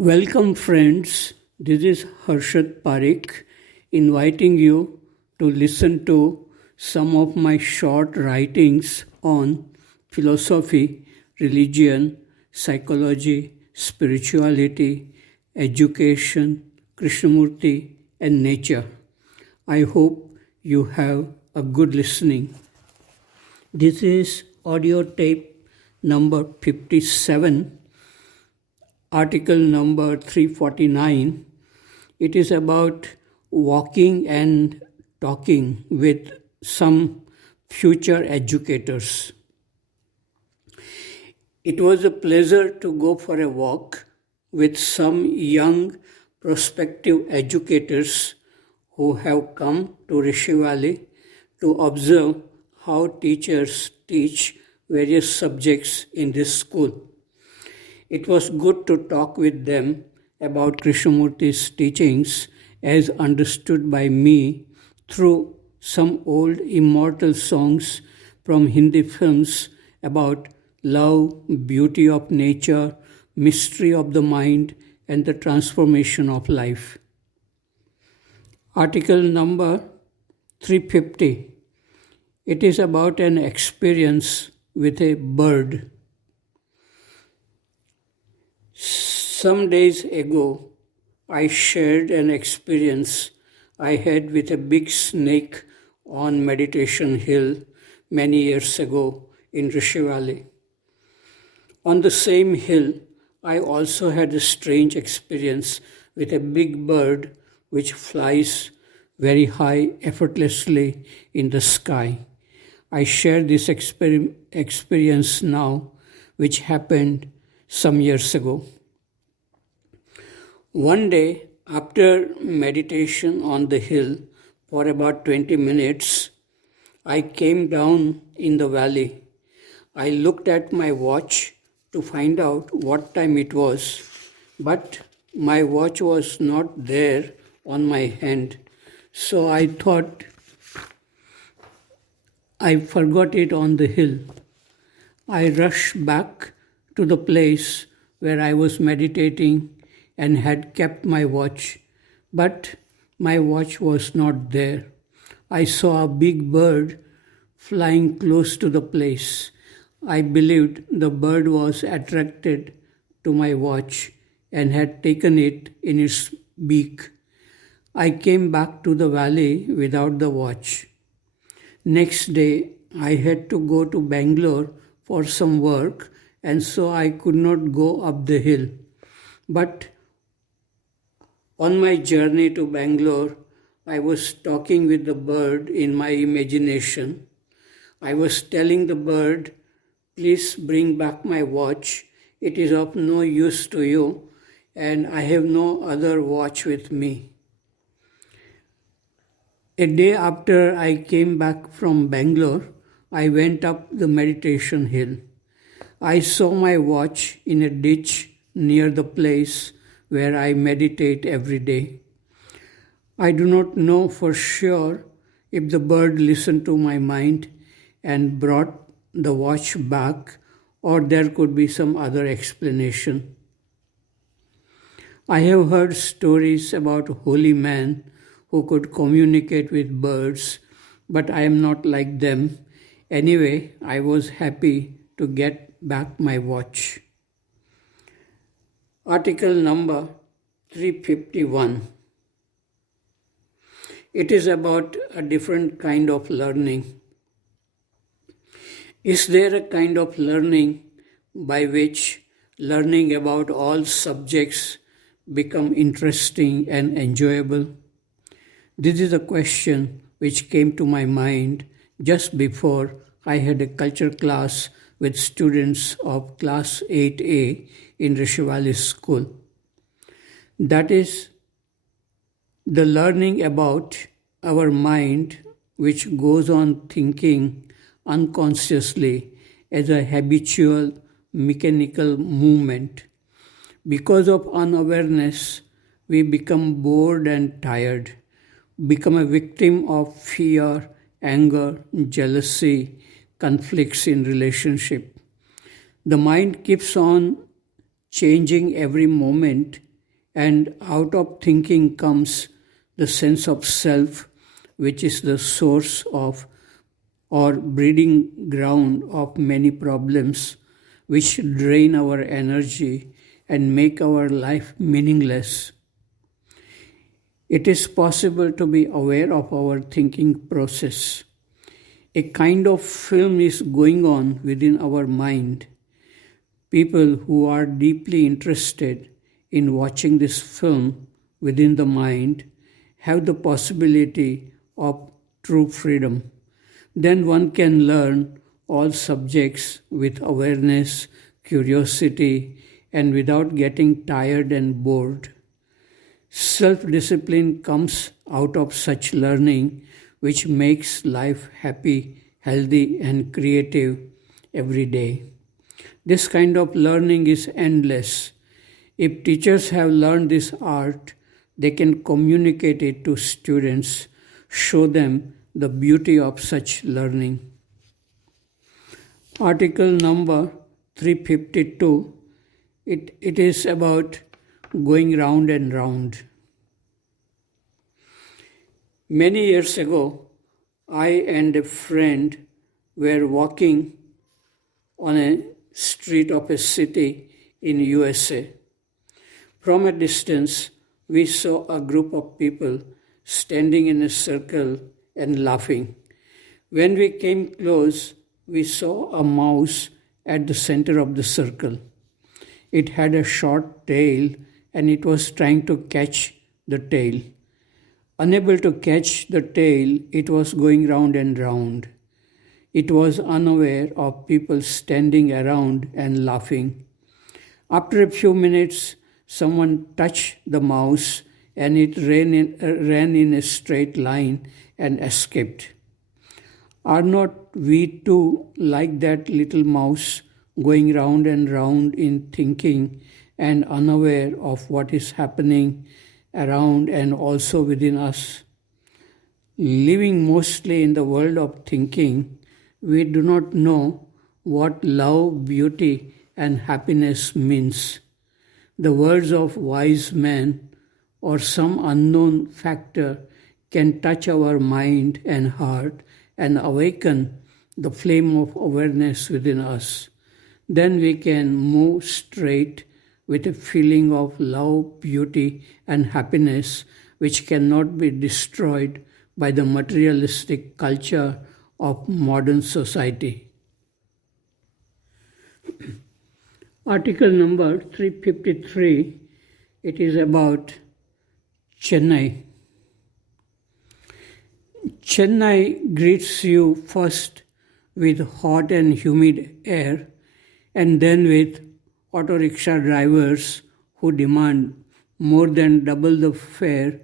Welcome, friends. This is Harshad Parikh inviting you to listen to some of my short writings on philosophy, religion, psychology, spirituality, education, Krishnamurti, and nature. I hope you have a good listening. This is audio tape number 57, article number 349. It is about walking and talking with some future educators. It was a pleasure to go for a walk with some young prospective educators who have come to Rishi Valley to observe how teachers teach various subjects in this school. It was good to talk with them about Krishnamurti's teachings as understood by me through some old immortal songs from Hindi films about love, beauty of nature, mystery of the mind, and the transformation of life. Article number 350. It is about an experience with a bird. Some days ago, I shared an experience I had with a big snake on Meditation Hill many years ago in Rishi Valley. On the same hill, I also had a strange experience with a big bird which flies very high effortlessly in the sky. I share this experience now, which happened some years ago. One day, after meditation on the hill for about 20 minutes, I came down in the valley. I looked at my watch to find out what time it was, but my watch was not there on my hand, so I thought I forgot it on the hill. I rushed back to the place where I was meditating and had kept my watch, but my watch was not there. I saw a big bird flying close to the place. I believed the bird was attracted to my watch and had taken it in its beak. I came back to the valley without the watch. Next day, I had to go to Bangalore for some work, and so I could not go up the hill. But on my journey to Bangalore, I was talking with the bird in my imagination. I was telling the bird, "Please bring back my watch. It is of no use to you, and I have no other watch with me." A day after I came back from Bangalore, I went up the meditation hill. I saw my watch in a ditch near the place where I meditate every day. I do not know for sure if the bird listened to my mind and brought the watch back, or there could be some other explanation. I have heard stories about holy men who could communicate with birds, but I am not like them. Anyway, I was happy to get back my watch. Article number 351. It is about a different kind of learning. Is there a kind of learning by which learning about all subjects become interesting and enjoyable? This is a question which came to my mind just before I had a culture class with students of class 8A in Rishi Valley School. That is the learning about our mind which goes on thinking unconsciously as a habitual mechanical movement. Because of unawareness, we become bored and tired, become a victim of fear, anger, jealousy, conflicts in relationship. The mind keeps on changing every moment And out of thinking comes the sense of self, which is the source of or breeding ground of many problems which drain our energy and make our life meaningless. It is possible to be aware of our thinking process. A kind of film is going on within our mind. People who are deeply interested in watching this film within the mind have the possibility of true freedom. Then one can learn all subjects with awareness, curiosity, and without getting tired and bored. Self discipline comes out of such learning, which makes life happy, healthy, and creative every day. This kind of learning is endless. If teachers have learned this art, they can communicate it to students, show them the beauty of such learning. Article number 352, it is about going round and round. Many years ago, I and a friend were walking on a street of a city in USA. From a distance, we saw a group of people standing in a circle and laughing. When we came close, we saw a mouse at the center of the circle. It had a short tail and it was trying to catch the tail. Unable to catch the tail, it was going round and round. It was unaware of people standing around and laughing. After a few minutes, someone touched the mouse and it ran in a straight line and escaped. Are not we too like that little mouse, going round and round in thinking and unaware of what is happening around and also within us? Living mostly in the world of thinking, we do not know what love, beauty, and happiness means. The words of wise men or some unknown factor can touch our mind and heart and awaken the flame of awareness within us. Then we can move straight with a feeling of love, beauty, and happiness which cannot be destroyed by the materialistic culture of modern society. Article number 353, it is about Chennai. Chennai greets you first with hot and humid air and then with auto rickshaw drivers who demand more than double the fare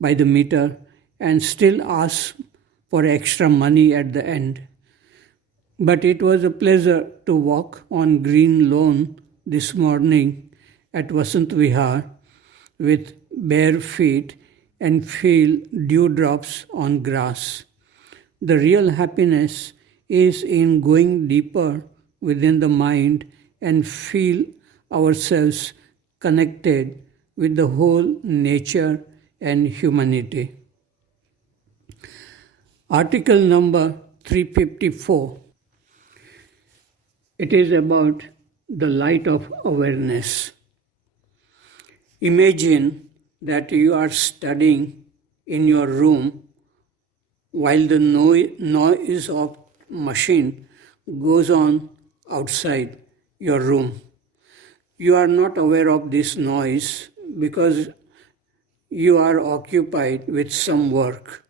by the meter and still ask for extra money at the end. But it was a pleasure to walk on green lawn this morning at Vasant Vihar with bare feet and feel dewdrops on grass. The real happiness is in going deeper within the mind and feel ourselves connected with the whole nature and humanity. Article number 354. It is about the light of awareness. Imagine that you are studying in your room while the noise of machine goes on outside your room. You are not aware of this noise because you are occupied with some work.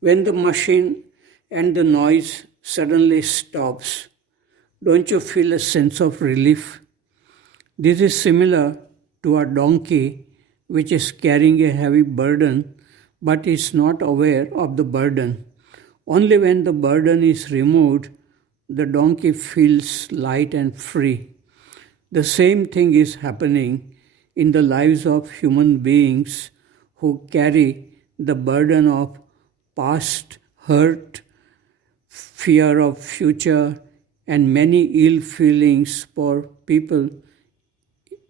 When the machine and the noise suddenly stops, don't you feel a sense of relief? This is similar to a donkey which is carrying a heavy burden but is not aware of the burden. Only when the burden is removed, the donkey feels light and free. The same thing is happening in the lives of human beings who carry the burden of past hurt, fear of future, and many ill feelings for people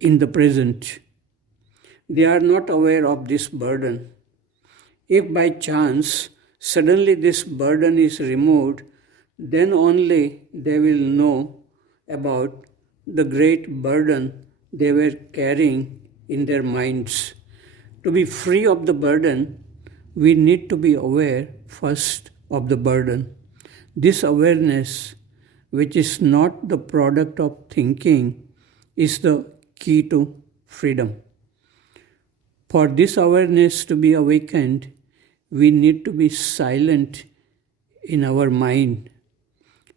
in the present. They are not aware of this burden. If by chance suddenly this burden is removed, then only they will know about the great burden they were carrying in their minds. To be free of the burden, we need to be aware first of the burden. This awareness, which is not the product of thinking, is the key to freedom. For this awareness to be awakened, we need to be silent in our mind.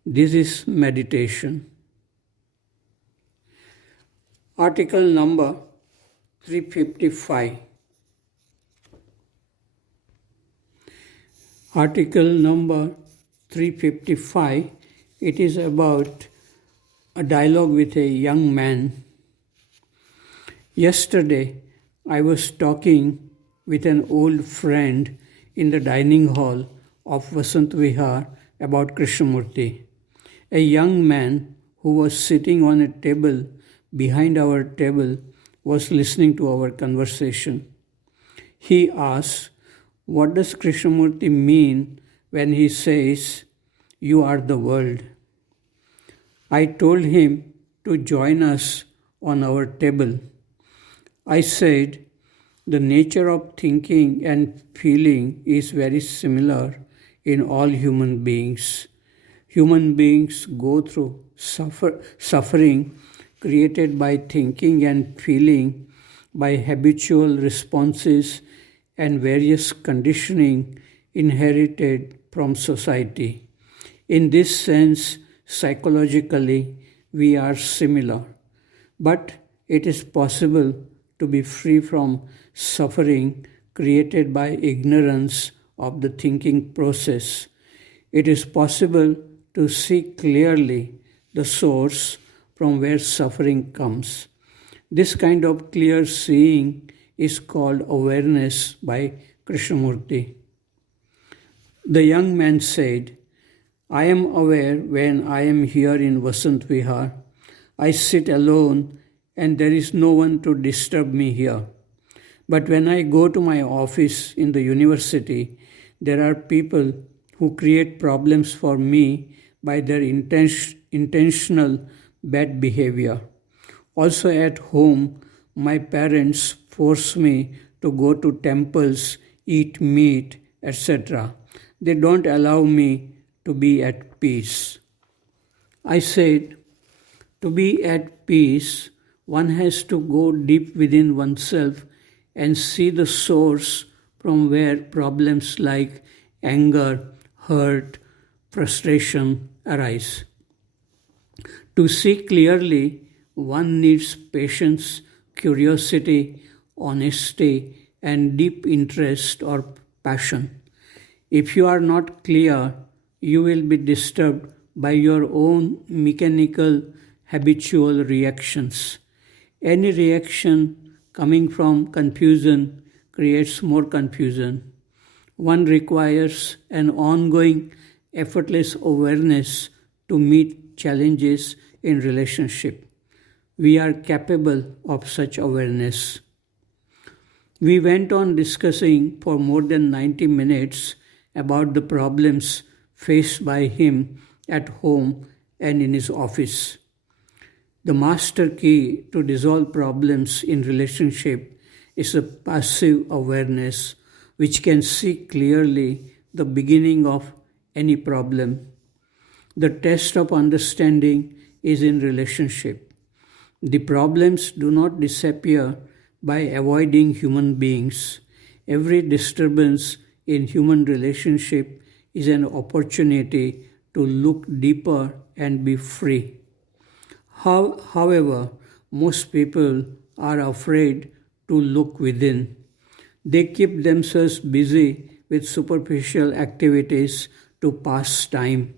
This is meditation. Article number 355. Article number 355, it is about a dialogue with a young man. Yesterday, I was talking with an old friend in the dining hall of Vasant Vihar about Krishnamurti. A young man who was sitting on a table behind our table was listening to our conversation. He asked, "What does Krishnamurti mean when he says, 'You are the world'?" I told him to join us on our table. I said, the nature of thinking and feeling is very similar in all human beings. Human beings go through suffering created by thinking and feeling, by habitual responses and various conditioning inherited from society. In this sense, psychologically, we are similar. But it is possible to be free from suffering created by ignorance of the thinking process. It is possible to see clearly the source from where suffering comes. This kind of clear seeing is called awareness by Krishnamurti. The young man said, "I am aware when I am here in Vasant Vihar. I sit alone and there is no one to disturb me here. But when I go to my office in the university, there are people who create problems for me by their intentional bad behavior. Also at home, my parents force me to go to temples, eat meat, etc. They don't allow me to be at peace." I said, to be at peace, one has to go deep within oneself and see the source from where problems like anger, hurt, frustration arise. To see clearly, one needs patience, curiosity, honesty, and deep interest or passion. If you are not clear, you will be disturbed by your own mechanical, habitual reactions. Any reaction coming from confusion creates more confusion. One requires an ongoing, effortless awareness to meet challenges in relationship. We are capable of such awareness. We went on discussing for more than 90 minutes about the problems faced by him at home and in his office. The master key to resolve problems in relationship is a passive awareness which can see clearly the beginning of any problem. The test of understanding is in relationship. The problems do not disappear by avoiding human beings. Every disturbance in human relationship is an opportunity to look deeper and be free. However, most people are afraid to look within. They keep themselves busy with superficial activities to pass time.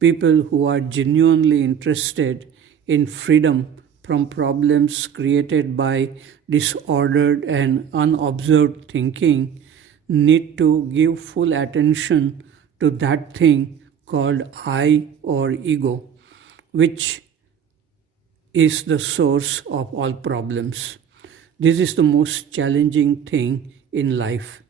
People who are genuinely interested in freedom from problems created by disordered and unobserved thinking need to give full attention to that thing called I or ego, which is the source of all problems. This is the most challenging thing in life.